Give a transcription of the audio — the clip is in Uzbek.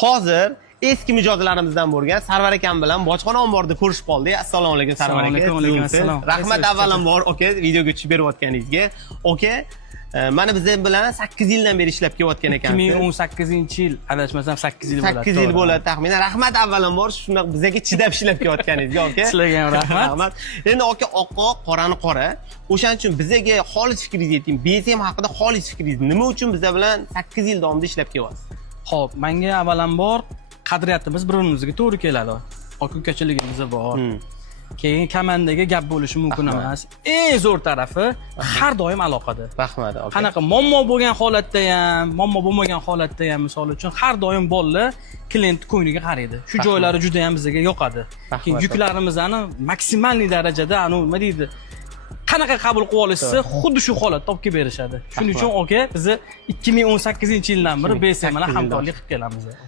Hozir eski mijozlarimizdan bo'lgan Sarvar akam bilan bojxona omborida ko'rishib qoldik. Assalomu alaykum Sarvar aka. Alaykum assalom. Rahmat avvalambor aka videoga tushib berayotganingizga. Aka, mana biz bilan 8 yildan beri ishlab kelayotgan ekansiz. 2018-yil, adashmasam 8 yil bo'ladi. 8 yil bo'ladi taxminan. Rahmat avvalambor shunday bizga chidab ishlab kelayotganingizga aka. Sizlarga ham rahmat. Endi aka oq qorani qora. O'shaning uchun bizga xolis fikringizni ayting. BSM haqida xolis fikringiz. Nima uchun biz bilan 8 yil davomida ishlab kelyapsiz? Xo'p, menga avvalambor qadriyatimiz bir-birimizga to'g'ri keladi. Aka-ukachiligimiz bor. Keyin komandaga gap bo'lishi mumkin emas. Eng zo'r tarafi har doim aloqada. Rahmat aka. Qanaqa muammo bo'lgan holatda ham, muammo bo'lmagan holatda ham misol uchun har doim bolalar klient ko'ngliga qaraydi. Shu joylari juda ham bizga yoqadi. Keyin yuklarimizni maksimalniy darajada nima deydi? Qanaqa qabul qilib olishsa, xuddi shu holatda olib kelib berishadi. Shuning uchun aka bizni 2018-yildan beri BSM bilan hamkorlik qilib kelamiz.